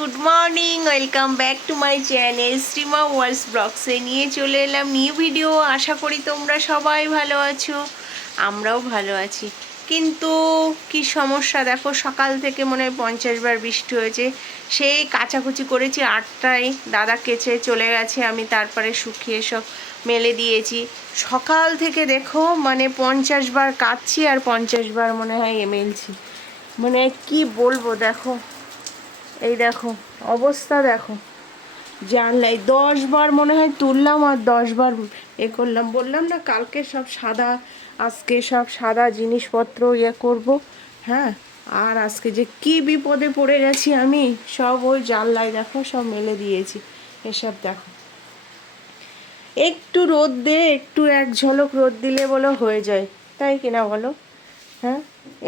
Good morning, welcome back to my channel Shrima worlds ব্লগসে নিয়ে চলে এলাম নিউ ভিডিও। আশা করি তোমরা সবাই ভালো আছো, আমরাও ভালো আছি। কিন্তু কি সমস্যা দেখো, সকাল থেকে মনে হয় 50 বার বৃষ্টি হয়েছে। সেই কাচাকুচি করেছি 8টায়, দাদা কেচে চলে গেছে, আমি তারপরে শুকিয়ে সব মেলে দিয়েছি। সকাল থেকে দেখো মানে 50 বার কাচ্ছি আর 50 বার মনে হয় এমেলছি। মানে কি বলবো, দেখো এই দেখো অবস্থা, দেখো জানলাই 10 বার মনে হয় তুললাম আর 10 বার করলাম। বললাম না কালকে সব সাদা, আজকে সব সাদা জিনিসপত্র করব। হ্যাঁ, আর আজকে যে কি বিপদে পড়ে গেছি আমি, সব ওই জানলায় দেখো সব মেলে দিয়েছি। এসব দেখো, একটু রোদ দে, একটু এক ঝলক রোদ দিলে বলো হয়ে যায়, তাই কিনা বলো? হ্যাঁ,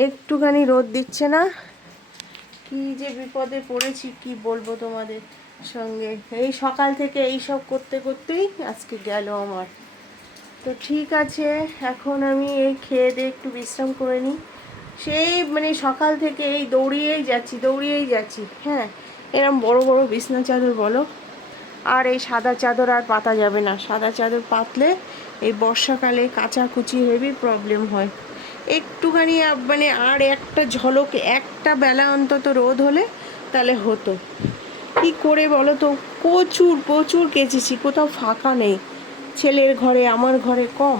একটুখানি রোদ দিচ্ছে না, কি যে বিপদে পড়েছি কি বলবো তোমাদের সঙ্গে। এই সকাল থেকে এই সব করতে করতেই আজকে গেল আমার। তো ঠিক আছে, এখন আমি এই খেয়ে দিয়ে একটু বিশ্রাম করে নিই। সেই মানে সকাল থেকে এই দৌড়িয়েই যাচ্ছি। হ্যাঁ, এরম বড় বড় বিছনা চাদর বলো, আর এই সাদা চাদর আর পাতা যাবে না। সাদা চাদর পাতলে এই বর্ষাকালে কাচাকুচি হেভি প্রবলেম হয়। একটুখানি মানে আর একটা ঝলক, একটা বেলা অন্তত রোদ হলে তাহলে হতো। কি করে বলো তো, প্রচুর প্রচুর কেচেছি, কোথাও ফাঁকা নেই। ছেলের ঘরে, আমার ঘরে কম।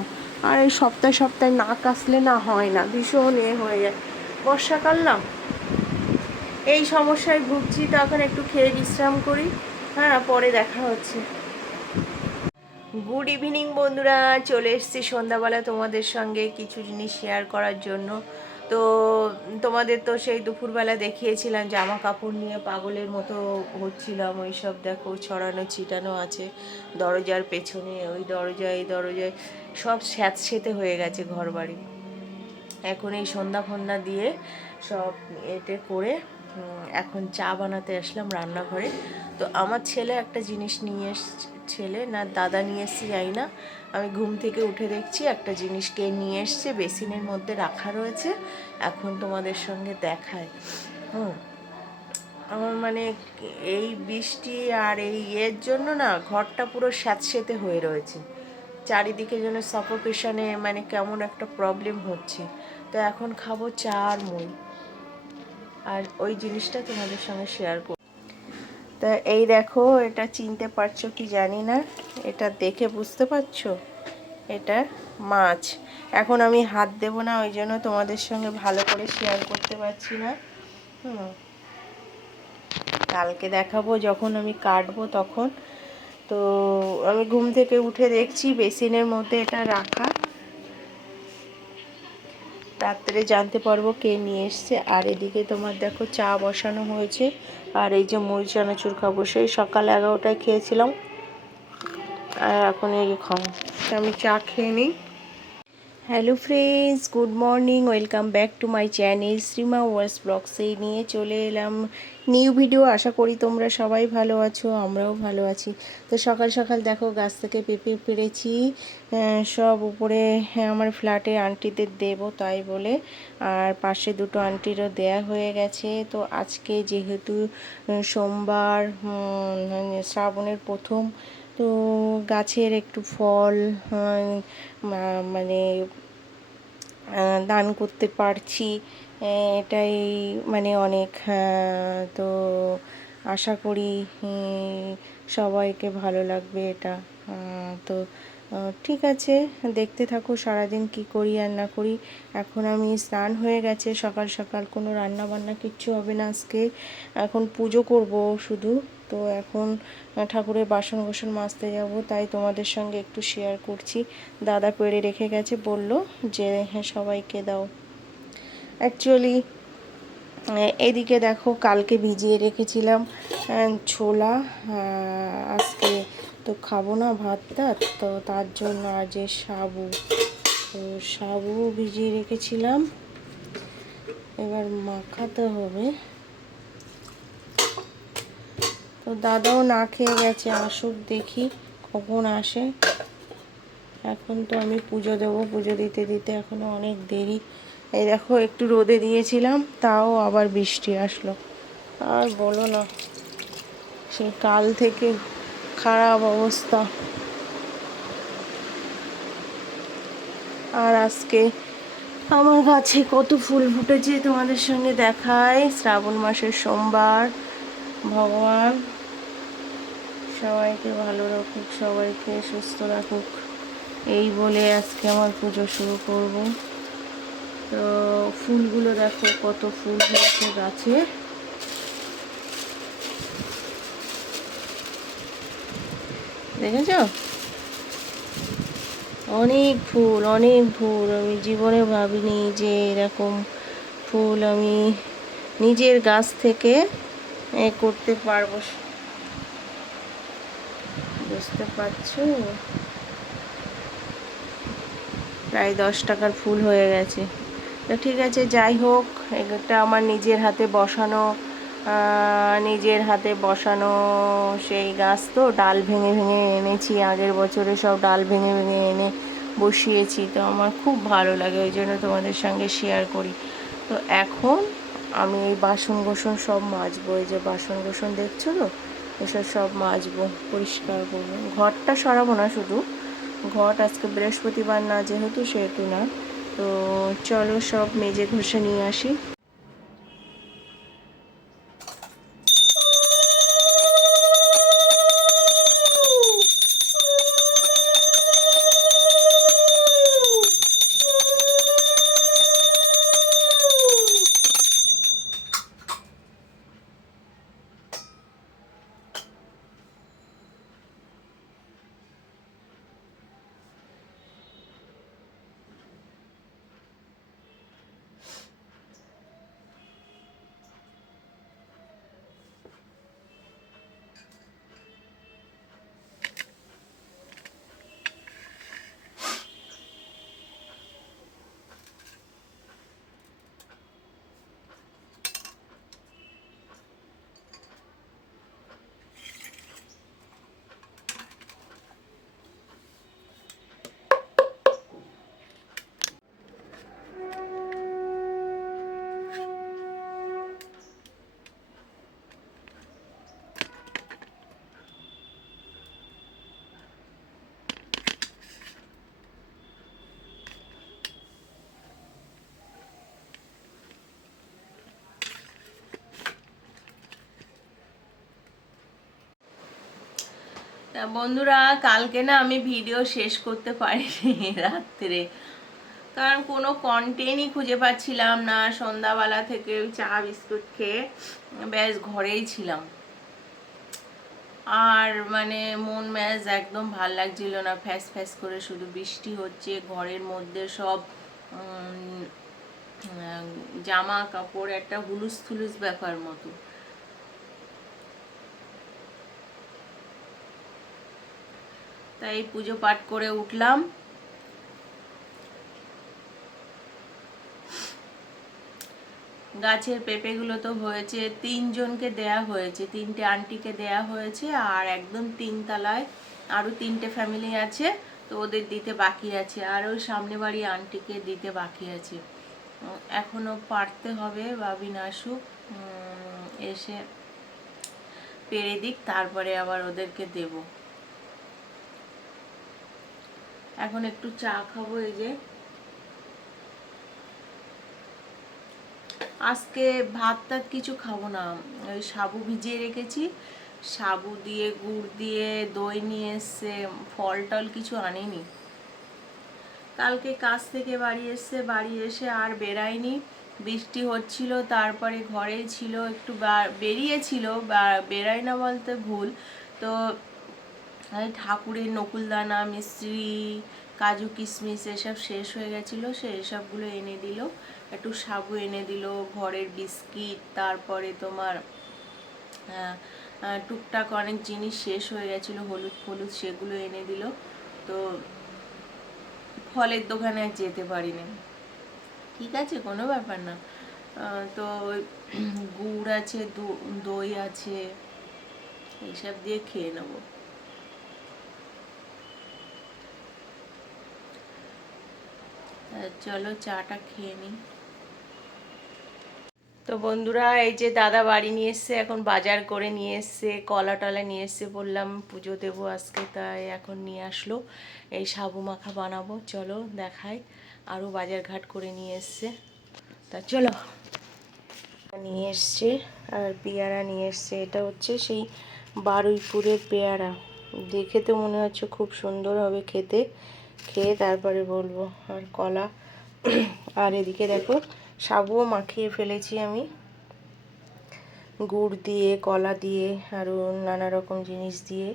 আর এই সপ্তাহে সপ্তাহে না কাচলে না হয় না, ভীষণ হয়ে যায়। বর্ষাকাল না, এই সমস্যায় ভুগছি। তো এখন একটু খেয়ে বিশ্রাম করি। হ্যাঁ, পরে দেখা হচ্ছে। গুড ইভিনিং বন্ধুরা, চলে এসেছি সন্ধ্যাবেলা তোমাদের সঙ্গে কিছু জিনিস শেয়ার করার জন্য। তো তোমাদের তো সেই দুপুরবেলা দেখিয়েছিলাম জামা কাপড় নিয়ে পাগলের মতো হচ্ছিলাম। ওই সব দেখো ছড়ানো ছিটানো আছে দরজার পেছনে, ওই দরজায় এই দরজায় সব স্যাঁতসেঁতে হয়ে গেছে ঘর বাড়ি। এখন এই সন্ধ্যা ফন্ধ্যা দিয়ে সব এতে করে এখন চা বানাতে আসলাম রান্নাঘরে। তো আমার ছেলে একটা জিনিস নিয়ে ছেলে না দাদা নিয়ে এসছে জানি না, আমি ঘুম থেকে উঠে দেখছি একটা জিনিসকে নিয়ে এসছে, বেসিনের মধ্যে রাখা রয়েছে। এখন তোমাদের সঙ্গে দেখায়। আমার মানে এই বৃষ্টি আর এই জন্য না ঘরটা পুরো স্যাঁতসেঁতে হয়ে রয়েছে, চারিদিকে যেন সাফোকেশনে মানে কেমন একটা প্রবলেম হচ্ছে। তো এখন খাবো চা আর মুড়ি, আর ওই জিনিসটা তোমাদের সঙ্গে শেয়ার করব। তা এই দেখো, এটা চিনতে পারছো কি জানি না, এটা দেখে বুঝতে পারছো এটা মাছ। এখন আমি হাত দেবো না, ওই জন্য তোমাদের সঙ্গে ভালো করে শেয়ার করতে পারছি না। কালকে দেখাবো যখন আমি কাটবো তখন। তো আমি ঘুম থেকে উঠে দেখছি বেসিনের মধ্যে এটা রাখা, রাত্রে জানতে পারবো কে নিয়ে এসছে। আর এদিকে তোমার দেখো চা বসানো হয়েছে, আর এই যে মুড়ি চানাচুর খাবো, সেই সকাল 11টায় খেয়েছিলাম আর এখন এই খাবো। আমি চা খেয়ে নিই। Hello friends, good morning, welcome back to my channel Shrima worlds ব্লগসে নিয়ে চলে এলাম নিউ ভিডিও। আশা করি তোমরা সবাই ভালো আছো, আমরাও ভালো আছি। তো সকাল সকাল দেখো গাছ থেকে পেঁপে পেড়েছি, সব উপরে আমার ফ্ল্যাটে আন্টিদের দেবো তাই বলে, আর পাশে দুটো আন্টিরও দেয়া হয়ে গেছে। তো আজকে যেহেতু সোমবার, শ্রাবণের প্রথম, তো গাছের একটু ফল মানে দান করতে পারছি, এটাই মানে অনেক। তো আশা করি সবাইকে ভালো লাগবে এটা। তো ঠিক আছে, দেখতে থাকো সারাদিন কি করি আর না করি। এখন আমি স্নান হয়ে গেছে, সকাল সকাল কোনো রান্না বান্না কিচ্ছু হবে না আজকে, এখন পুজো করব শুধু। তো এখন ঠাকুরের বাসন কোসন মাজতে যাব, তাই তোমাদের সঙ্গে একটু শেয়ার করছি। দাদা পেড়ে রেখে গেছে, বলল যে হ্যাঁ সবাইকে দাও। অ্যাকচুয়ালি এদিকে দেখো কালকে ভিজিয়ে রেখেছিলাম ছোলা, আজকে তো খাবো না ভাত টাত, তো তার জন্য আজ সাবু, তো সাবু ভিজিয়ে রেখেছিলাম, এবার মাখাতে হবে। তো দাদাও না খেয়ে গেছে, আসুক দেখি কখন আসে। এখন তো আমি পুজো দেবো, পুজো দিতে দিতে এখনও অনেক দেরি। এই দেখো একটু রোদে দিয়েছিলাম, তাও আবার বৃষ্টি আসলো, আর বলো না। সেই কাল থেকে খারাপ অবস্থা। আর আজকে আমার গাছে কত ফুল ফুটেছে তোমাদের সঙ্গে দেখাই। শ্রাবণ মাসের সোমবার। ভগবান সবাইকে ভালো রাখুক, সবাইকে সুস্থ রাখুক, এই বলে আজকে আমার পুজো শুরু করব। তো ফুলগুলো দেখো কত ফুল হয়েছে গাছে। দেখেছ অনেক ফুল, অনেক ফুল। আমি জীবনে ভাবিনি যে এরকম ফুল আমি নিজের গাছ থেকে করতে পারবো। বুঝতে পারছো, প্রায় 10 টাকার ফুল হয়ে গেছে। তো ঠিক আছে, যাই হোক, এটা আমার নিজের হাতে বসানো, নিজের হাতে বসানো সেই গাছ। তো ডাল ভেঙে ভেঙে এনেছি, আগের বছরে সব ডাল ভেঙে ভেঙে এনে বসিয়েছি। তো আমার খুব ভালো লাগে, ওই জন্য তোমাদের সঙ্গে শেয়ার করি। তো এখন আমি এই বাসন কোসন সব মাজবো। এই যে বাসন কোসন দেখছো তো, এসব সব মাজবো, পরিষ্কার করবো। ঘরটা সরাবো না, শুধু ঘট আজকে বৃহস্পতিবার না যেহেতু, সেহেতু না। তো চলো সব মেজে ঘষে নিয়ে আসি। তা বন্ধুরা, কালকে না আমি ভিডিও শেষ করতে পারিনি রাত্রে, কারণ কোনো কন্টেন্টই খুঁজে পাচ্ছিলাম না। সন্ধ্যাবেলা থেকে চা বিস্কুট খেয়ে ব্যাস ঘরেই ছিলাম। আর মানে মন মেজাজ একদম ভাল লাগছিল না, ফ্যাস ফ্যাস করে শুধু বৃষ্টি হচ্ছে ঘরের মধ্যে। সব জামা কাপড় একটা হুলুস থুলুস ব্যাপার মতো। তাই পুজো পাঠ করে উঠলাম। গাছের পেঁপেগুলো তো হয়েছে, 3 জনকে দেয়া হয়েছে, 3টে আন্টিকে দেয়া হয়েছে। আর একদম 3 তলায় আরও 3টে ফ্যামিলি আছে, তো ওদের দিতে বাকি আছে। আর ওই সামনে বাড়ি আন্টিকে দিতে বাকি আছে। এখনো পারতে হবে, বাবিন আসুক, এসে পেরে দিক, তারপরে আবার ওদেরকে দেব। এখন একটু চা খাবো। এই যে আজকে ভাত টাত কিছু খাবো না, ওই সাবু ভিজিয়ে রেখেছি, সাবু দিয়ে গুড় দিয়ে দই নিয়ে এসছে, ফল টল কিছু আনিনি। কালকে কাজ থেকে বাড়ি এসছে, বাড়ি এসে আর বেরায়নি, বৃষ্টি হচ্ছিল, তারপরে ঘরেই ছিল, একটু বেরিয়েছিল, বেরায় না বলতে ভুল। তো ঠাকুরের নকুলদানা, মিশ্রি, কাজু কিশমিশ এসব শেষ হয়ে গেছিলো, সে এসবগুলো এনে দিল। একটু সাবু এনে দিল, ঘরের বিস্কিট, তারপরে তোমার টুকটাক অনেক জিনিস শেষ হয়ে গেছিলো, হলুদ ফলুদ, সেগুলো এনে দিল। তো ফলের দোকানে আর যেতে পারিনি। ঠিক আছে, কোনো ব্যাপার না। তো গুড় আছে, দই আছে, এইসব দিয়ে খেয়ে নেবো। চলো চাটা খেয়ে নিই। তো বন্ধুরা, এই যে দাদা বাড়ি নিয়ে এসছে, এখন বাজার করে নিয়ে এসছে, কলা টলা নিয়ে এসছে, বললাম পুজো দেবো আজকে, তাই এখন নিয়ে আসলো। এই সাবু মাখা বানাবো, চলো দেখাই। আরও বাজার ঘাট করে নিয়ে এসছে, তা চলো। নিয়ে এসছে আর পেয়ারা নিয়ে এসছে, এটা হচ্ছে সেই বারুইপুরের পেয়ারা। দেখে তো মনে হচ্ছে খুব সুন্দর হবে খেতে, খেয়ে তারপরে বলবো। আর কলা, আর এদিকে দেখো সাবুও মাখিয়ে ফেলেছি আমি, গুড় দিয়ে, কলা দিয়ে, আরও নানা রকম জিনিস দিয়ে,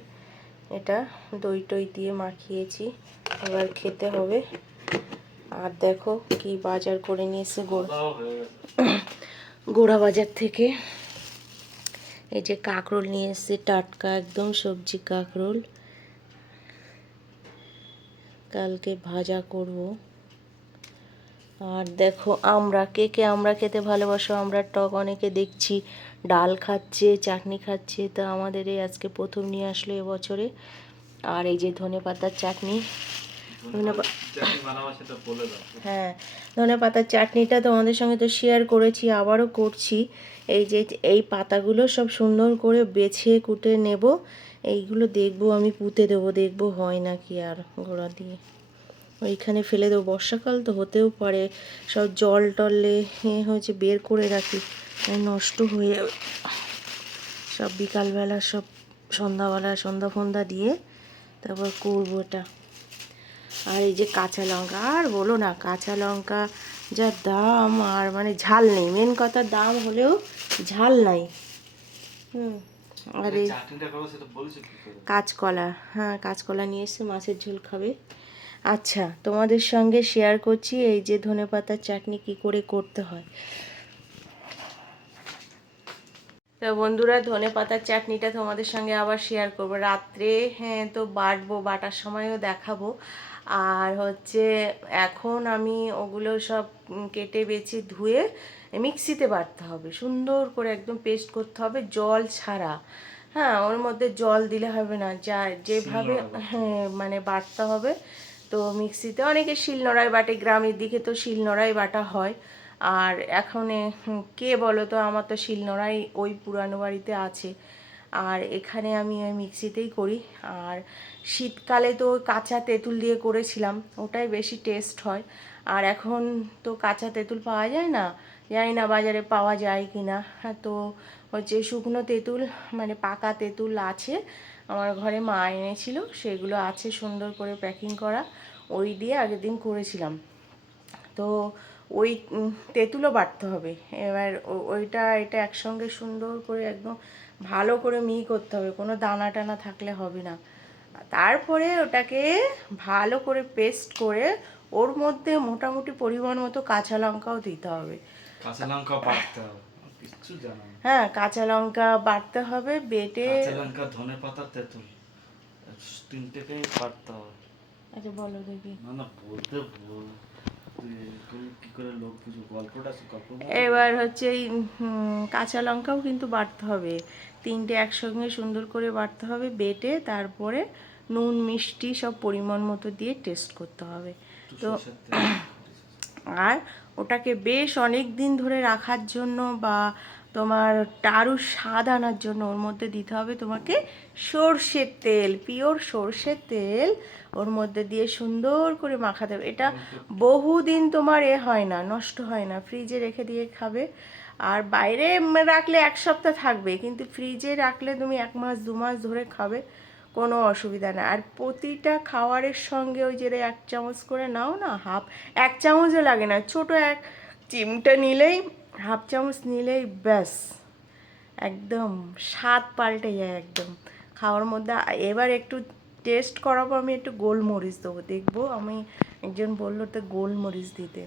এটা দই টই দিয়ে মাখিয়েছি, এবার খেতে হবে। আর দেখো কি বাজার করে নিয়েছে গোড়া বাজার থেকে। এই যে কাঁকরোল নিয়ে এসছে, টাটকা একদম সবজি কাঁকরোল, কালকে ভাজা করব। আর দেখো আমরা, কে কে আমরা খেতে ভালোবাসো, আমরা টক অনেকে দেখছি ডাল খাচ্ছে, চাটনি খাচ্ছে, তা আমাদের এই আজকে প্রথম নিয়ে আসলো এবছরে। আর এই যে ধনে পাতার চাটনি, হ্যাঁ ধনে পাতার চাটনিটা তোমাদের সঙ্গে তো শেয়ার করেছি, আবারও করছি। এই যে এই পাতাগুলো সব সুন্দর করে বেছে কুটে নেব, এইগুলো দেখবো আমি পুঁতে দেবো, দেখবো হয় নাকি আর গোড়া দিয়ে ওইখানে ফেলে দেবো। বর্ষাকাল তো হতেও পারে, সব জল টলে হয়েছে বের করে রাখি, নষ্ট হয়ে যাবে সব। বিকালবেলা সব সন্ধ্যাবেলা সন্ধ্যা ফন্ধ্যা দিয়ে তারপর করবো এটা। আর এই যে কাঁচা লঙ্কা, আর বলো না, কাঁচা লঙ্কা যা দাম, আর মানে ঝাল নেই, মেন কথা দাম হলেও ঝাল নাই। আর এই কাঁচকলা, হ্যাঁ কাঁচকলা নিয়ে এসে মাছের ঝোল খাবে। আচ্ছা তোমাদের সঙ্গে শেয়ার করছি এই যে ধনেপাতার চাটনি কি করে করতে হয়। তো বন্ধুরা, ধনেপাতার চাটনিটা তোমাদের সঙ্গে আবার শেয়ার করব রাত্রে, হ্যাঁ তো বাটবো, বাটার সময়ও দেখাবো। আর হচ্ছে এখন আমি ওগুলো সব কেটে বেছে ধুয়ে মিক্সিতে বাটতে হবে, সুন্দর করে একদম পেস্ট করতে হবে, জল ছাড়া। হ্যাঁ ওর মধ্যে জল দিলে হবে না, যা যেভাবে হ্যাঁ মানে বাটতে হবে। তো মিক্সিতে অনেকে শিলনোড়ায় বাটে, গ্রামের দিকে তো শিলনোড়ায় বাটা হয়। আর এখন কে বলো তো, আমার তো শিলনোড়াই ওই পুরানো বাড়িতে আছে, আর এখানে আমি ওই মিক্সিতেই করি। আর শীতকালে তো কাঁচা তেঁতুল দিয়ে করেছিলাম, ওটাই বেশি টেস্ট হয়। আর এখন তো কাঁচা তেঁতুল পাওয়া যায় না, জানি না বাজারে পাওয়া যায় কি না। হ্যাঁ তো হচ্ছে শুকনো তেঁতুল, মানে পাকা তেঁতুল আছে আমার ঘরে, মা এনেছিল, সেগুলো আছে সুন্দর করে প্যাকিং করা, ওই দিয়ে আগের দিন করেছিলাম। তো ওই তেঁতুলও বাটতে হবে এবার, ওইটা এটা একসঙ্গে সুন্দর করে একদম ভালো করে মিহি করতে হবে, কোনো দানা টানা থাকলে হবে না। তারপরে ওটাকে ভালো করে পেস্ট করে ওর মধ্যে মোটামুটি পরিমাণ মতো কাঁচা লঙ্কাও দিতে হবে। কাঁচা লঙ্কা বাটতে হবে, কিছু জানা না। হ্যাঁ কাঁচা লঙ্কা বাটতে হবে, বেটে কাঁচা লঙ্কা, ধনেপাতা, তেঁতুল, তিনটেকেই বাটতে হবে। আচ্ছা বলো দেখি। না না বলতে বল, কি করে লোক বুঝো, গল্পটা গল্প। এবার হচ্ছে এই কাঁচা লঙ্কাও কিন্তু বাটতে হবে, তিনটে একসঙ্গে সুন্দর করে বাটতে হবে, বেটে তারপরে নুন মিষ্টি সব পরিমাণ মতো দিয়ে টেস্ট করতে হবে। তো আর ওটাকে বেশ অনেক দিন ধরে রাখার জন্য বা তোমার আরও স্বাদ আনার জন্য ওর মধ্যে দিতে হবে তোমাকে সর্ষের তেল, পিওর সর্ষের তেল ওর মধ্যে দিয়ে সুন্দর করে মাখাতে হবে। এটা বহুদিন তোমার হয় না, নষ্ট হয় না, ফ্রিজে রেখে দিয়ে খাবে। আর বাইরে রাখলে এক সপ্তাহ থাকবে, কিন্তু ফ্রিজে রাখলে তুমি 1 মাস 2 মাস ধরে খাবে, কোনো অসুবিধা না। আর প্রতিটা খাবারের সঙ্গে ওই যে 1 চামচ করে নাও না, 1 চামচও লাগে না, ছোট এক চিমটা নিলেই, 1/2 চামচ নিলেই ব্যাস একদম স্বাদ পাল্টে যায় একদম খাওয়ার মধ্যে। এবার একটু টেস্ট করাবো, আমি একটু গোলমরিচ দেবো, দেখবো আমি, একজন বললো তো গোলমরিচ দিতে,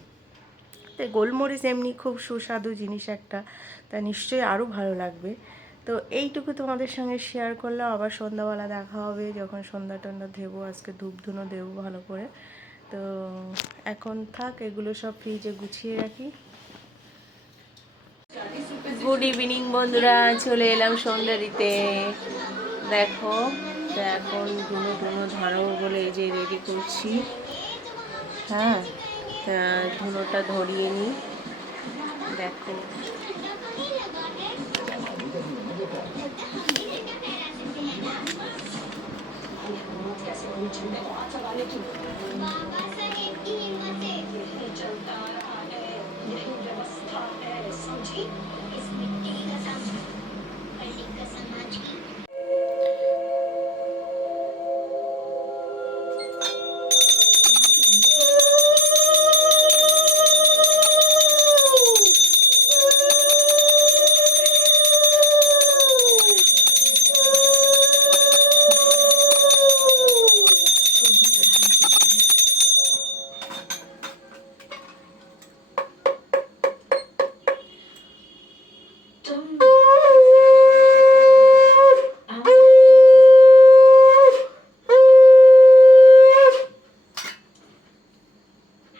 তো গোলমরিচ এমনি খুব সুস্বাদু জিনিস একটা, তা নিশ্চয়ই আরও ভালো লাগবে। তো এইটুকু তোমাদের সঙ্গে শেয়ার করলাম, আবার সন্ধ্যাবেলা দেখা হবে, যখন সন্ধ্যা টন্ধ্যা দেবো, আজকে ধূপ ধুনো দেবো ভালো করে। তো এখন থাক, এগুলো সব ফ্রিজে গুছিয়ে রাখি। গুড ইভিনিং বন্ধুরা, চলে এলাম সন্ধ্যা দিতে। দেখো তো এখন ধুনো ধুনো ধরাবো বলে এই যে রেডি করছি। হ্যাঁ তা ধুনোটা ধরিয়ে নিই, দেখো साहेब की हिम्मत है यही चलता रहा है यही व्यवस्था है समझी इस मिट्टी का समाज हल्दी का समाज की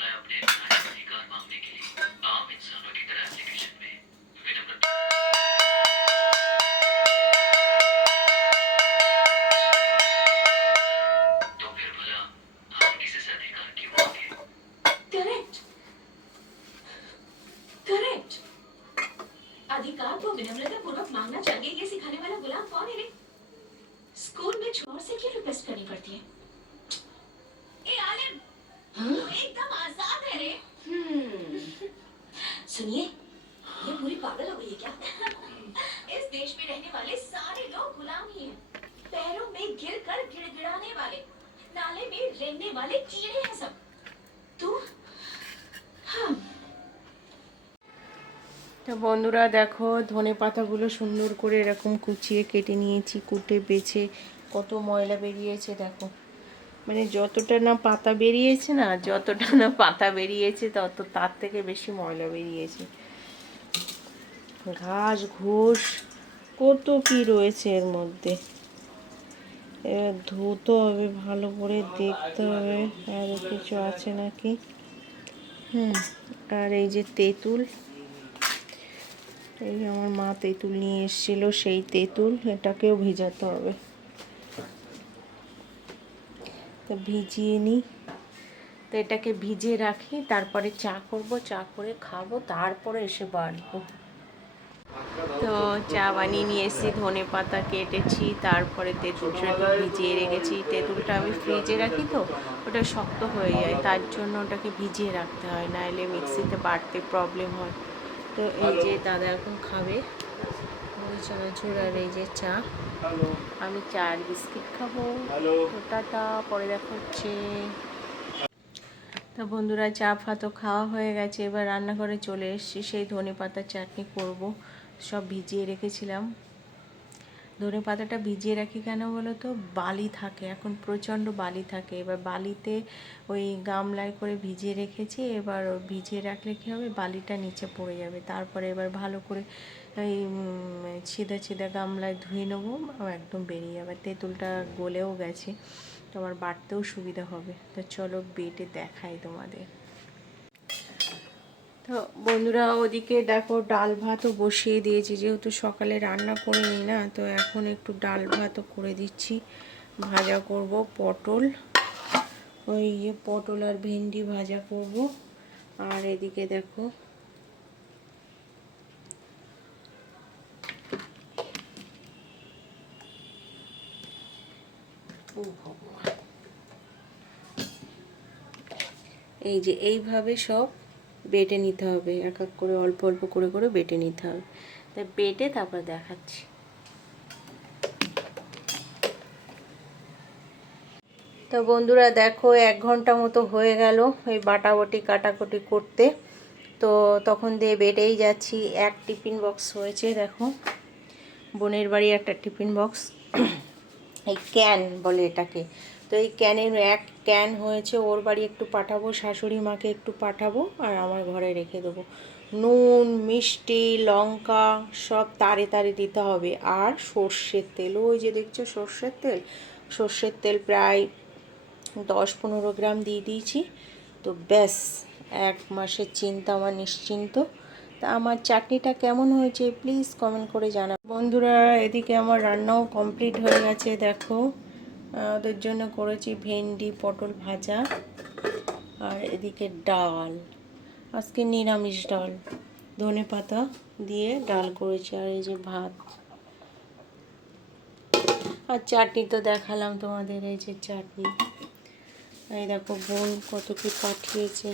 मैं अपने न्याय अधिकार मांगने के लिए आम इंसानों की तरह एप्लीकेशन में विनम्र तो फिर भला हम किसी से अधिकार क्यों मांगे? करेक्ट करेक्ट अधिकार को विनम्रता पूर्वक मांगना चाहिए ये सिखाने वाला गुलाम कौन है रे स्कूल में छोर से क्यों रिक्वेस्ट करनी पड़ती है ए आलिम तू एकदम आजाद है रे सुनिए ये पूरी पागल हो गई है क्या इस देश में रहने वाले सारे लोग गुलाम ही हैं पैरों में गिरकर गिड़गिड़ाने वाले नाले में रेंगने वाले कीड़े हैं सब तू हाँ তো বন্ধুরা দেখো ধনে পাতাগুলো সুন্দর করে এরকম কুচিয়ে কেটে নিয়েছি, কুটে বেছে কত ময়লা বেরিয়েছে দেখো। মানে যতটা না পাতা বেরিয়েছে না, যতটা না পাতা বেরিয়েছে তত তার থেকে বেশি ময়লা বেরিয়েছে। ঘাস ঘোষ কত কি রয়েছে এর মধ্যে। এবার ধুতে হবে, ভালো করে দেখতে হবে আরও কিছু আছে নাকি। আর এই যে তেঁতুল, এই আমার মা তেঁতুল নিয়ে এসেছিলো, সেই তেঁতুল, এটাকেও ভিজাতে হবে। তো ভিজিয়ে নিই, তো এটাকে ভিজিয়ে রাখি, তারপরে চা করব, চা করে খাবো, তারপরে এসে বাড়বো। তো চা বানিয়ে নিয়ে এসেছি, ধনে পাতা কেটেছি, তারপরে তেঁতুলটাকে ভিজিয়ে রেখেছি। তেঁতুলটা আমি ফ্রিজে রাখি তো ওটা শক্ত হয়ে যায়, তার জন্য ওটাকে ভিজিয়ে রাখতে হয়, নাহলে মিক্সিতে বাটতে প্রবলেম হয়। তো এই যে দাদা এখন খাবে মুড়ি চানাচুর আর এই যে চা, আমি চা আর বিস্কিট খাবো। তো টাটা, পরে দেখা হচ্ছে। তো বন্ধুরা চা ফা তো খাওয়া হয়ে গেছে, এবার রান্নাঘরে চলে এসেছি। সেই ধনে পাতার চাটনি করব, সব ভিজিয়ে রেখেছিলাম। ধনে পাতাটা ভিজিয়ে রাখি কেন বলো তো, বালি থাকে, এখন প্রচণ্ড বালি থাকে। এবার বালিতে ওই গামলায় করে ভিজিয়ে রেখেছি, এবার ভিজিয়ে রাখলে কী হবে, বালিটা নিচে পড়ে যাবে। তারপরে এবার ভালো করে ওই ছিদা ছিদা গামলায় ধুয়ে নেবো, একদম বেরিয়ে যাবে। তেঁতুলটা গলেও গেছে, তো আমার বাটতেও সুবিধা হবে। তো চলো বেটে দেখাই তোমাদের। তো বন্ধুরা ওদিকে দেখো ডাল ভাতও বসিয়ে দিয়েছি, যেহেতু সকালে রান্না করিনি না, তো এখন একটু ডাল ভাতও করে দিচ্ছি। ভাজা করব পটল, ওই পটল আর ভেন্ডি ভাজা করব। আর এদিকে দেখো এই যে এইভাবে সব বেটে নিতে হবে, এক এক করে অল্প অল্প করে করে বেটে নিতে হবে। তাই বেটে তারপর দেখাচ্ছি। তো বন্ধুরা দেখো 1 ঘন্টা মতো হয়ে গেল এই বাটাবটি কাটাকুটি করতে। তো তখন দিয়ে বেটেই যাচ্ছি। এক টিফিন বক্স হয়েছে দেখো, বোনের বাড়ি একটা টিফিন বক্স, এই ক্যান বলে এটাকে। তো এই ক্যানের 1 ক্যান হয়েছে, ওর বাড়ি একটু পাঠাবো, শাশুড়ি মাকে একটু পাঠাবো, আর আমার ঘরে রেখে দেবো। নুন মিষ্টি লঙ্কা সব তারে তারে দিতে হবে। আর সর্ষের তেল, ওই যে দেখছো সর্ষের তেল, সর্ষের তেল প্রায় 10-15 গ্রাম দিয়ে দিয়েছি। তো ব্যাস 1 মাসের চিন্তা আমার নিশ্চিন্ত। তা আমার চাটনিটা কেমন হয়েছে প্লিজ কমেন্ট করে জানাও। বন্ধুরা এদিকে আমার রান্নাও কমপ্লিট হয়ে গেছে দেখো। ওদের জন্য করেছি ভেন্ডি পটল ভাজা, আর এদিকে ডাল, আজকে নিরামিষ ডাল, ধনে পাতা দিয়ে ডাল করেছি। আর এই যে ভাত, আর চাটনি তো দেখালাম তোমাদের, এই যে চাটনি। এই দেখো বোন কত কি পাঠিয়েছে,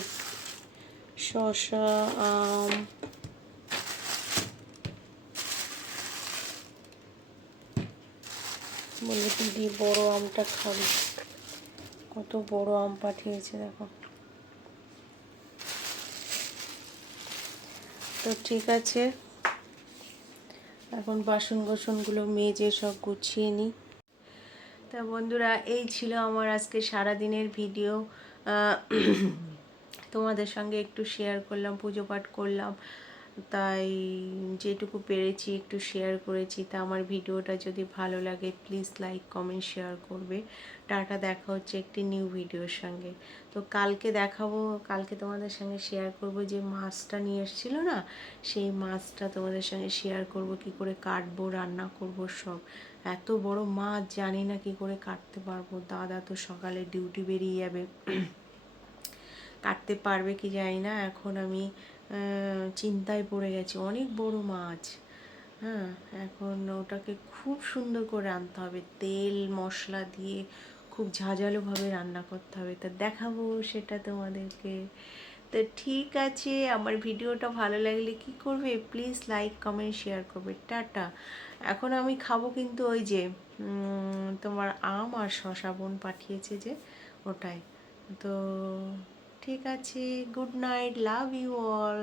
শসা, আম, বলে দিদি বড় আমটা খাবে, কত বড় আম পাঠিয়েছে দেখো। তো ঠিক আছে, এখন বাসন কোসনগুলো মেজে সব গুছিয়ে নিই। তা বন্ধুরা, এই ছিল আমার আজকে সারাদিনের ভিডিও। তোমাদের সঙ্গে একটু শেয়ার করলাম, পুজো পাঠ করলাম, তাই যেটুকু পেরেছি একটু শেয়ার করেছি। তা আমার ভিডিওটা যদি ভালো লাগে প্লিজ লাইক কমেন্ট শেয়ার করবে। টাটা, দেখা হচ্ছে একটি নিউ ভিডিওর সঙ্গে। তো কালকে দেখাবো, কালকে তোমাদের সঙ্গে শেয়ার করব যে মাছটা নিয়ে এসেছিলো না, সেই মাছটা তোমাদের সঙ্গে শেয়ার করব, কি করে কাটবো, রান্না করব সব। এত বড় মাছ জানি না কি করে কাটতে পারবো, দাদা তো সকালে ডিউটি বেরিয়ে যাবে, কাটতে পারবে কি জানি না। এখন আমি চিন্তায় পড়ে গেছি, অনেক বড় মাছ। হ্যাঁ, এখন ওটাকে খুব সুন্দর করে রাঁধতে হবে, তেল মশলা দিয়ে খুব ঝাঁঝালোভাবে রান্না করতে হবে। তা দেখাবো সেটা তোমাদেরকে। তো ঠিক আছে, আমার ভিডিওটা ভালো লাগলে কি করবে, প্লিজ লাইক কমেন্ট শেয়ার করবে। টাটা। এখন আমি খাবো কিন্তু ওই যে তোমার আম আর শসা বোন পাঠিয়েছে যে, ওটাই। তো ঠিক আছে, good night, love you all.